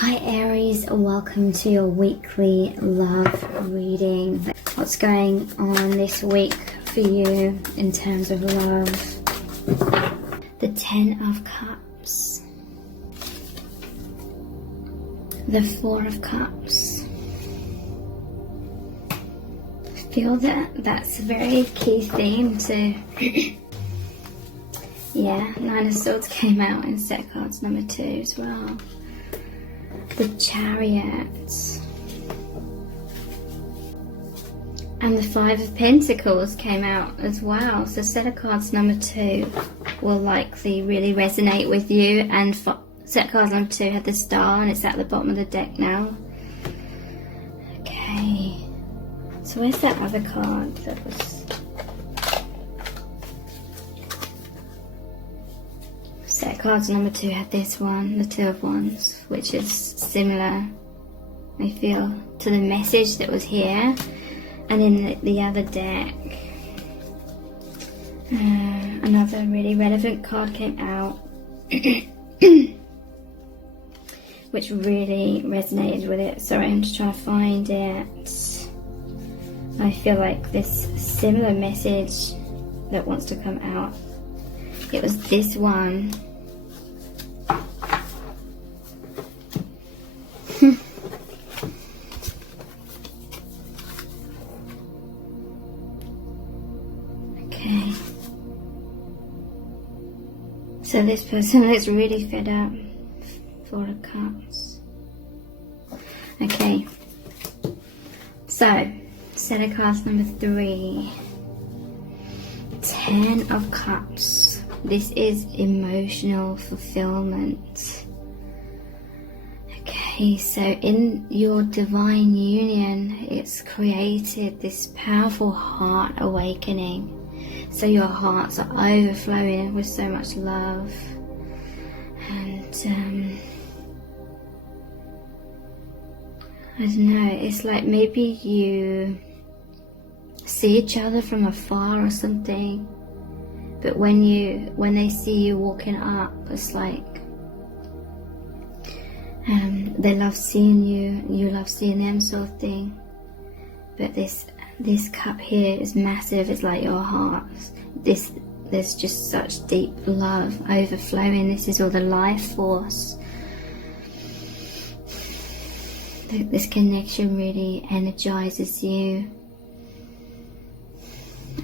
Hi Aries, welcome to your weekly love reading. What's going on this week for you in terms of love? The 10 of Cups, the 4 of Cups. I feel that that's a very key theme to yeah, 9 of Swords came out in set cards number 2 as well. The Chariot and the 5 of Pentacles came out as well. So set of cards number 2 will likely really resonate with you, and set cards number 2 had the Star and it's at the bottom of the deck now. Okay, so where's that other card that was... Set cards number 2 had this one, the 2 of Wands, which is similar, I feel, to the message that was here. And in the other deck, another really relevant card came out, which really resonated with it. Sorry, I'm just trying to find it. I feel like this similar message that wants to come out. It was this one. Okay. So this person is really fed up. 4 of Cups. Okay. So, set of cards number 3. 10 of Cups. This is emotional fulfillment. Okay, so in your divine union, it's created this powerful heart awakening. So your hearts are overflowing with so much love. And I don't know, it's like maybe you see each other from afar or something. But when they see you walking up, it's like they love seeing you, you love seeing them, sort of thing. But this cup here is massive. It's like your heart. There's just such deep love overflowing. This is all the life force. This connection really energizes you.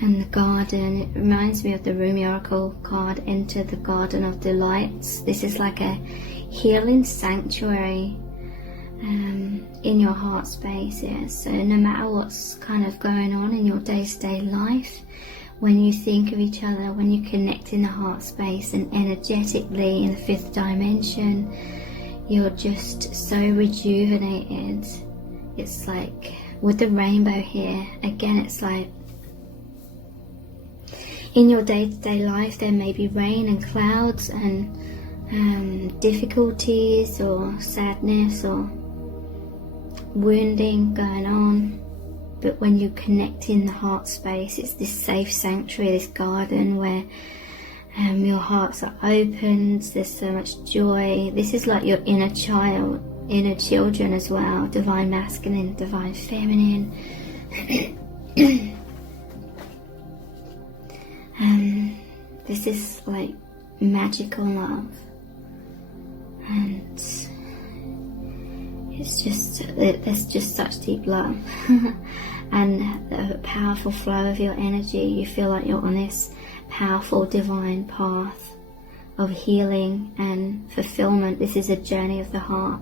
And the garden, it reminds me of the Rumi Oracle card, Enter the Garden of Delights. This is like a healing sanctuary in your heart space. Yeah. So no matter what's kind of going on in your day-to-day life, when you think of each other, when you connect in the heart space and energetically in the 5th dimension, you're just so rejuvenated. It's like with the rainbow here, again, it's like in your day-to-day life there may be rain and clouds and difficulties or sadness or wounding going on, but when you connect in the heart space, it's this safe sanctuary, this garden where your hearts are opened. There's so much joy. This is like your inner child, inner children as well, divine masculine, divine feminine. This is like magical love, and there's just such deep love and a powerful flow of your energy. You feel like you're on this powerful divine path of healing and fulfillment. This is a journey of the heart.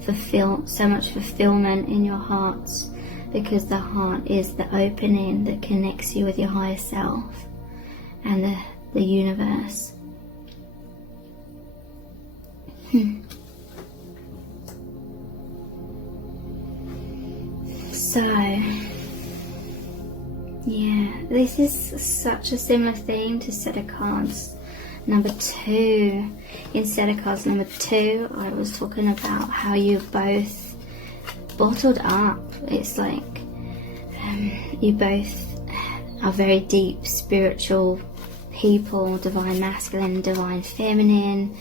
So much fulfillment in your hearts, because the heart is the opening that connects you with your higher self and the universe. So, yeah, this is such a similar theme to set of cards number 2. In set of cards number 2, I was talking about how you both bottled up. It's like you both are very deep spiritual people, divine masculine, divine feminine,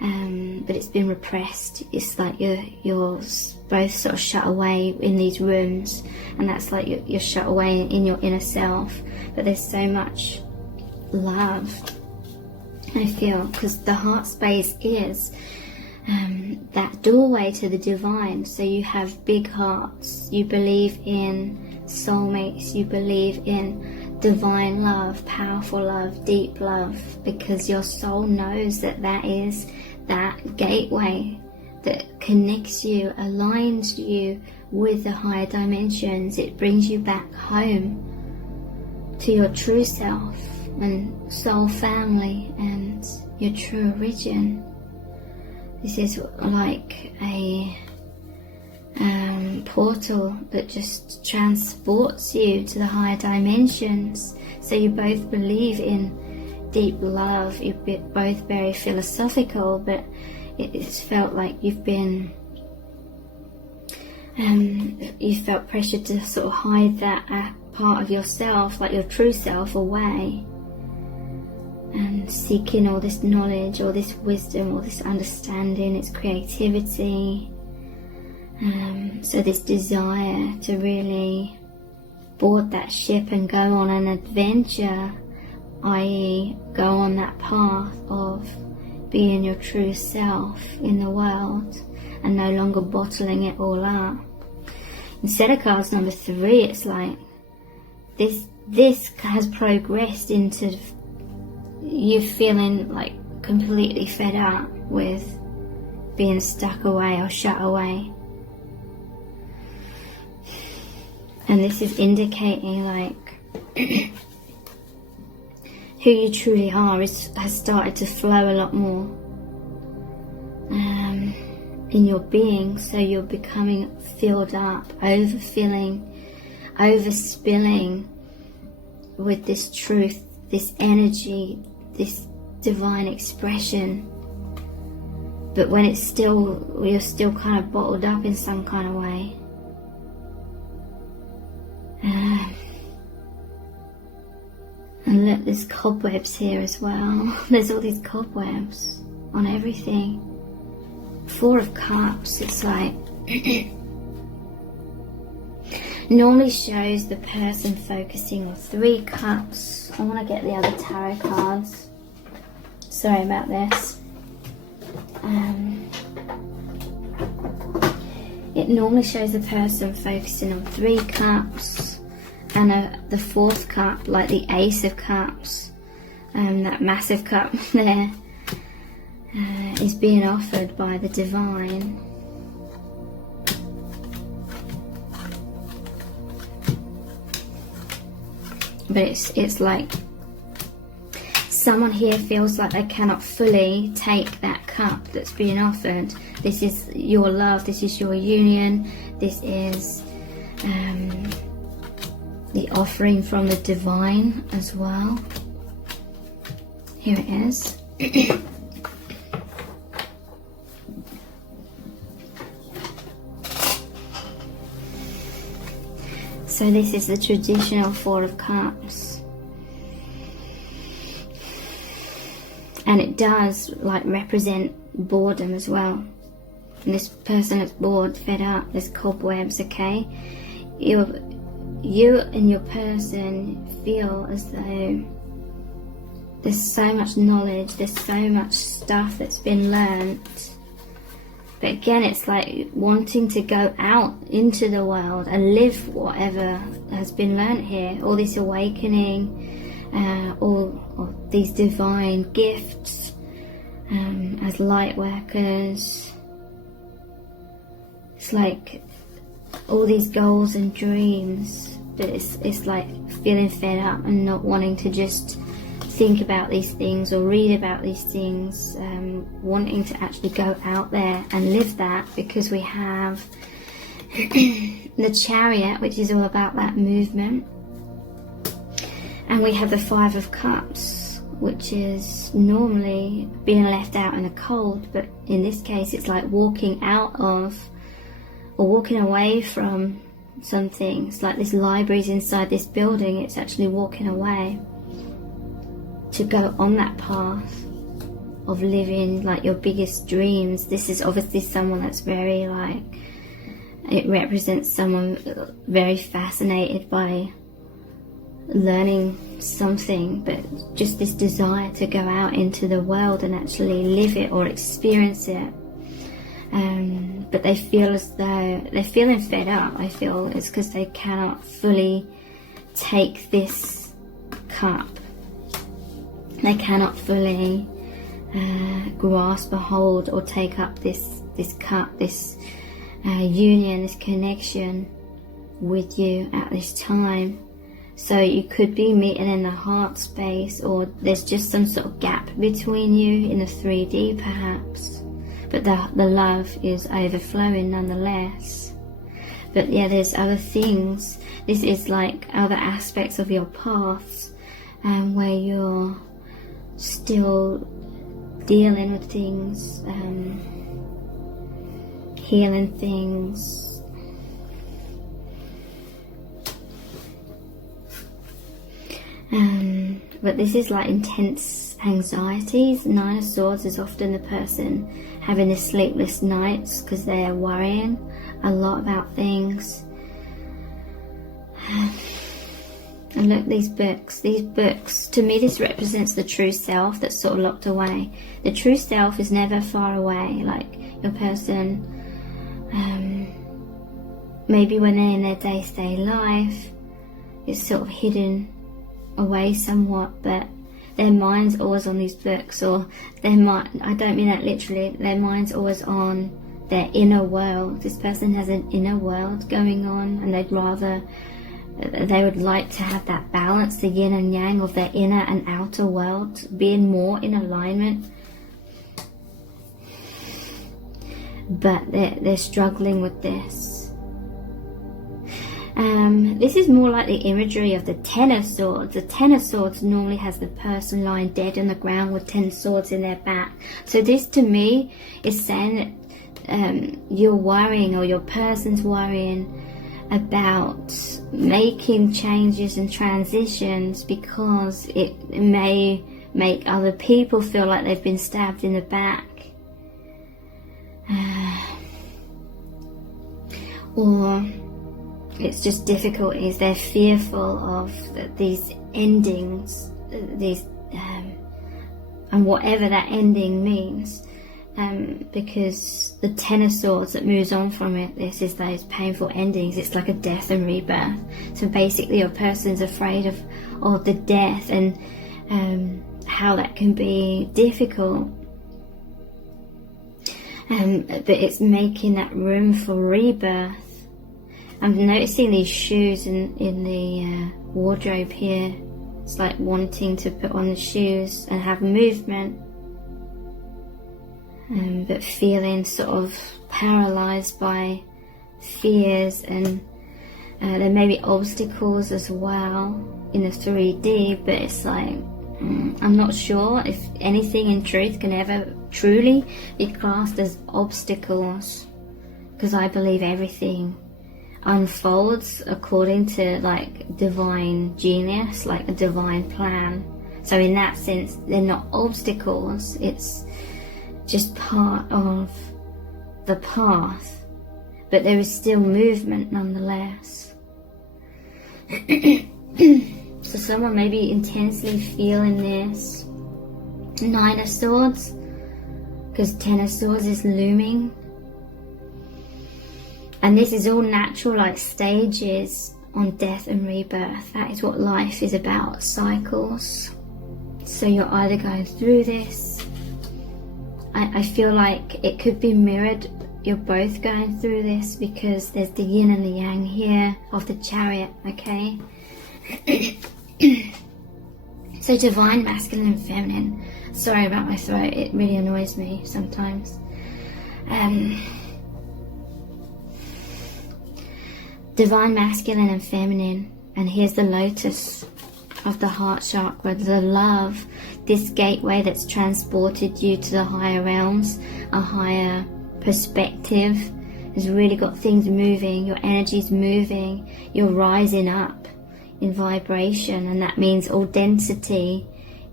but it's been repressed. It's like you're both sort of shut away in these rooms, and that's like you're shut away in your inner self. But there's so much love, I feel, because the heart space is that doorway to the divine. So you have big hearts, you believe in soulmates, you believe in divine love, powerful love, deep love, because your soul knows that that is that gateway that connects you, aligns you with the higher dimensions. It brings you back home to your true self and soul family and your true origin. This is like a portal that just transports you to the higher dimensions. So you both believe in deep love. You're both very philosophical, but it's felt like you've been you felt pressured to sort of hide that part of yourself, like your true self, away, and seeking all this knowledge, all this wisdom, all this understanding, its creativity. So this desire to really board that ship and go on an adventure, i.e. go on that path of being your true self in the world and no longer bottling it all up. Instead of cards number 3, it's like this has progressed into you feeling like completely fed up with being stuck away or shut away. And this is indicating like who you truly are has started to flow a lot more in your being. So you're becoming filled up, overfilling, overspilling with this truth, this energy, this divine expression. But when it's still, you're still kind of bottled up in some kind of way. And look, there's cobwebs here as well. There's all these cobwebs on everything. 4 of Cups, it's like normally shows the person focusing on 3 Cups. I want to get the other tarot cards. Sorry about this. It normally shows the person focusing on 3 Cups and the 4th cup, like the Ace of Cups, that massive cup there, is being offered by the divine. But it's like someone here feels like they cannot fully take that cup that's being offered. This is your love, this is your union, this is the offering from the divine as well. Here it is. So this is the traditional 4 of Cups. And it does like represent boredom as well. And this person that's bored, fed up, there's cobwebs, okay? You and your person feel as though there's so much knowledge, there's so much stuff that's been learnt. But again, it's like wanting to go out into the world and live whatever has been learnt here. All this awakening, all of these divine gifts as light workers. It's like all these goals and dreams, but it's like feeling fed up and not wanting to just think about these things or read about these things, wanting to actually go out there and live that, because we have the Chariot, which is all about that movement, and we have the 5 of Cups, which is normally being left out in the cold, but in this case it's like walking out of or walking away from something. It's like this library's inside this building, it's actually walking away to go on that path. of living like your biggest dreams. This is obviously someone that's very like, it represents someone very fascinated by learning something, but just this desire to go out into the world and actually live it or experience it. But they feel as though they're feeling fed up. I feel it's because they cannot fully take this cup. They cannot fully grasp a hold or take up this cup, this union, this connection with you at this time. So you could be meeting in the heart space, or there's just some sort of gap between you in the 3D perhaps. But the love is overflowing nonetheless. But yeah, there's other things. This is like other aspects of your paths, where you're still dealing with things, healing things. But this is like intense anxieties. 9 of Swords is often the person having the sleepless nights because they're worrying a lot about things. And look, these books, to me this represents the true self that's sort of locked away. The true self is never far away. Like your person, maybe when they're in their day-to-day life, it's sort of hidden away somewhat, but their mind's always on these books, or their mind, I don't mean that literally, their mind's always on their inner world. This person has an inner world going on, and they would like to have that balance, the yin and yang of their inner and outer world being more in alignment, but they're struggling with this. This is more like the imagery of the 10 of Swords. The 10 of Swords normally has the person lying dead on the ground with 10 swords in their back. So this to me is saying that you're worrying, or your person's worrying about making changes and transitions because it may make other people feel like they've been stabbed in the back. Or it's just difficulties. They're fearful of these endings, and whatever that ending means, because the 10 of Swords that moves on from it, this is those painful endings. It's like a death and rebirth. So basically your person's afraid of the death, and how that can be difficult. But it's making that room for rebirth. I'm noticing these shoes in the wardrobe here. It's like wanting to put on the shoes and have movement, but feeling sort of paralyzed by fears, and there may be obstacles as well in the 3D, but it's like I'm not sure if anything in truth can ever truly be classed as obstacles, because I believe everything unfolds according to like divine genius, like a divine plan. So in that sense, they're not obstacles, it's just part of the path, but there is still movement nonetheless. So someone may be intensely feeling this 9 of Swords, because 10 of Swords is looming. And this is all natural, like stages on death and rebirth. That is what life is about, cycles. So you're either going through this. I feel like it could be mirrored. You're both going through this, because there's the yin and the yang here of the Chariot, okay? So divine masculine and feminine. Sorry about my throat, it really annoys me sometimes. Divine masculine and feminine, and here's the lotus of the heart chakra, the love, this gateway that's transported you to the higher realms, a higher perspective, has really got things moving, your energy's moving, you're rising up in vibration, and that means all density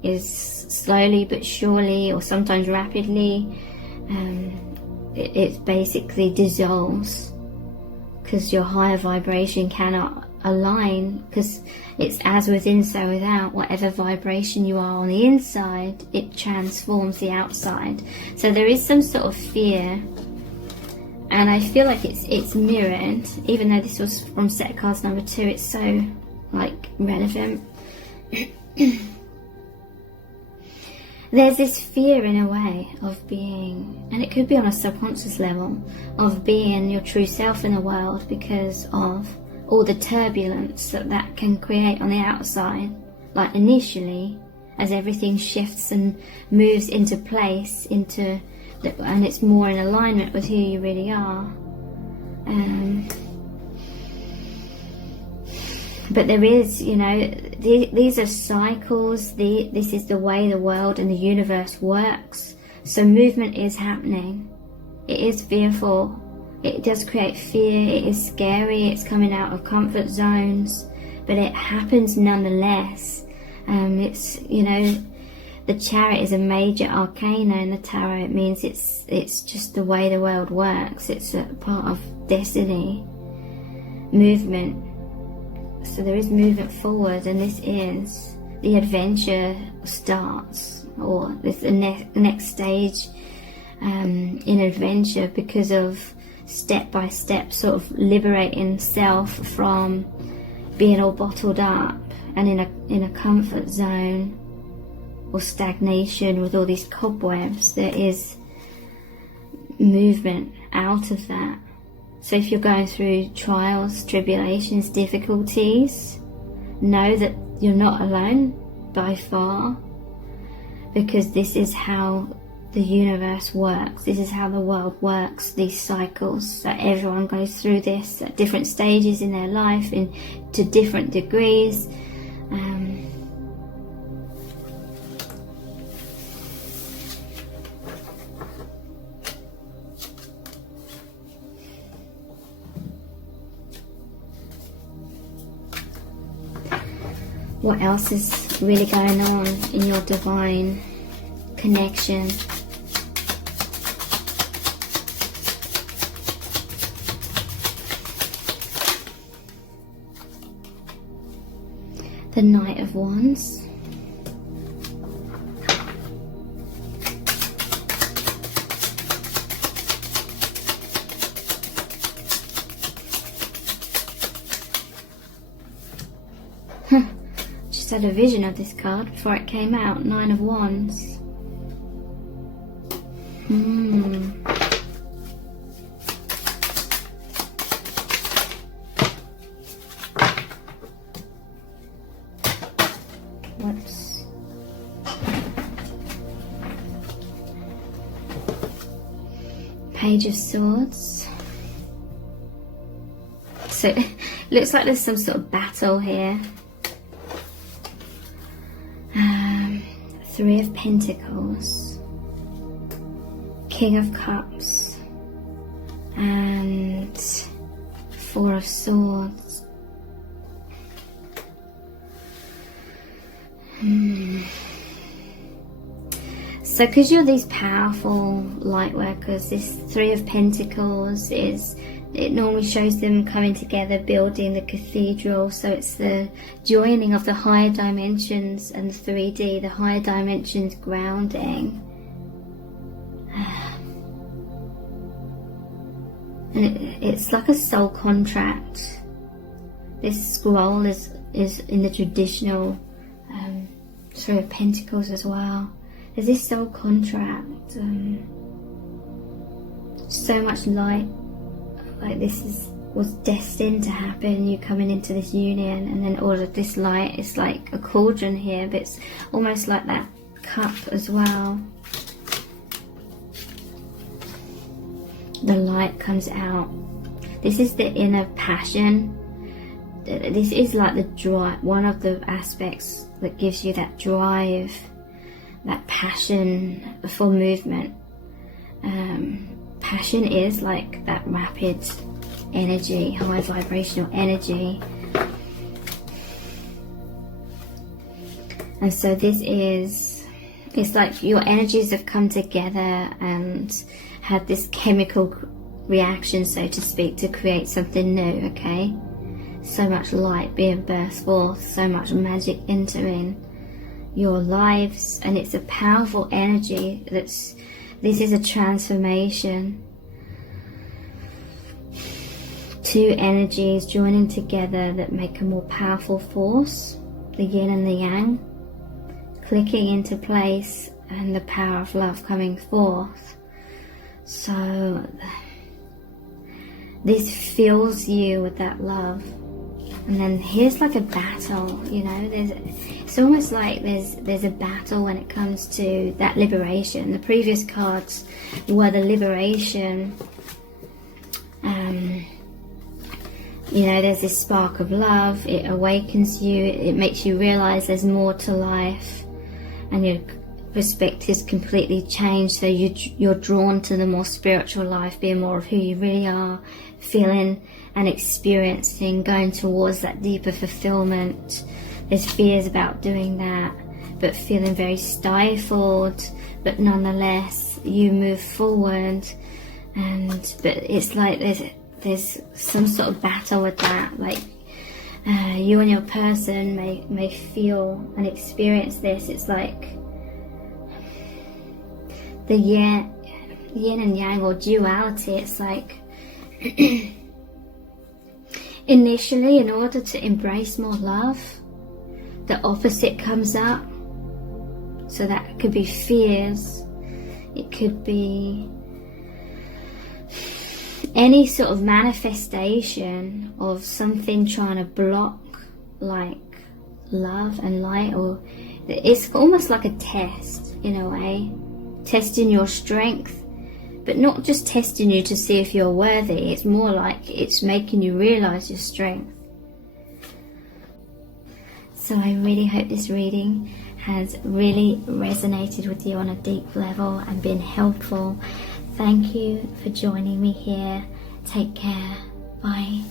is slowly but surely, or sometimes rapidly, it basically dissolves, because your higher vibration cannot align, because it's as within so without. Whatever vibration you are on the inside, it transforms the outside. So there is some sort of fear, and I feel like it's mirrored, even though this was from set cards number 2, it's so like relevant. There's this fear in a way of being, and it could be on a subconscious level, of being your true self in the world, because of all the turbulence that can create on the outside. Like initially, as everything shifts and moves into place, and it's more in alignment with who you really are. But there is, you know, these are cycles. This is the way the world and the universe works. So movement is happening. It is fearful. It does create fear. It is scary. It's coming out of comfort zones. But it happens nonetheless. It's, you know, the Chariot is a major arcana in the tarot. It means it's just the way the world works. It's a part of destiny. Movement. So there is movement forward, and this is the adventure starts, or this the next stage in adventure, because of step by step sort of liberating self from being all bottled up and in a comfort zone or stagnation with all these cobwebs. There is movement out of that. So if you're going through trials, tribulations, difficulties, know that you're not alone by far, because this is how the universe works. This is how the world works, these cycles. So everyone goes through this at different stages in their life, to different degrees. What else is really going on in your divine connection? The Knight of Wands. Had a vision of this card before it came out. 9 of Wands. Whoops. Page of Swords. So it looks like there's some sort of battle here. 3 of Pentacles, King of Cups, and 4 of Swords. So because you're these powerful light workers, this 3 of Pentacles it normally shows them coming together, building the cathedral. So it's the joining of the higher dimensions and the 3D, the higher dimensions grounding. And it's like a soul contract. This scroll is in the traditional 3 of Pentacles as well. There's this soul contract. So much light. Like this was destined to happen, you coming into this union, and then all of this light. It's like a cauldron here, but it's almost like that cup as well. The light comes out. This is the inner passion. This is like the drive, one of the aspects that gives you that drive, that passion for movement. Passion is like that rapid energy, high vibrational energy. And so it's like your energies have come together and had this chemical reaction, so to speak, to create something new, okay? So much light being burst forth, so much magic entering your lives, and it's a powerful energy. This is a transformation. Two energies joining together that make a more powerful force, the yin and the yang, clicking into place, and the power of love coming forth. So this fills you with that love. And then here's like a battle, you know, it's almost like there's a battle when it comes to that liberation. The previous cards were the liberation. You know, there's this spark of love, it awakens you, it makes you realize there's more to life, and your perspective's completely changed, so you're drawn to the more spiritual life, being more of who you really are, feeling and experiencing, going towards that deeper fulfillment. There's fears about doing that, but feeling very stifled, but nonetheless you move forward. But it's like there's some sort of battle with that, like you and your person may feel and experience this. It's like the yin and yang, or duality. It's like initially, in order to embrace more love, the opposite comes up. So that could be fears, it could be any sort of manifestation of something trying to block like love and light, or it's almost like a test in a way, testing your strength, but not just testing you to see if you're worthy. It's more like it's making you realize your strength. So I really hope this reading has really resonated with you on a deep level and been helpful. Thank you for joining me here. Take care. Bye.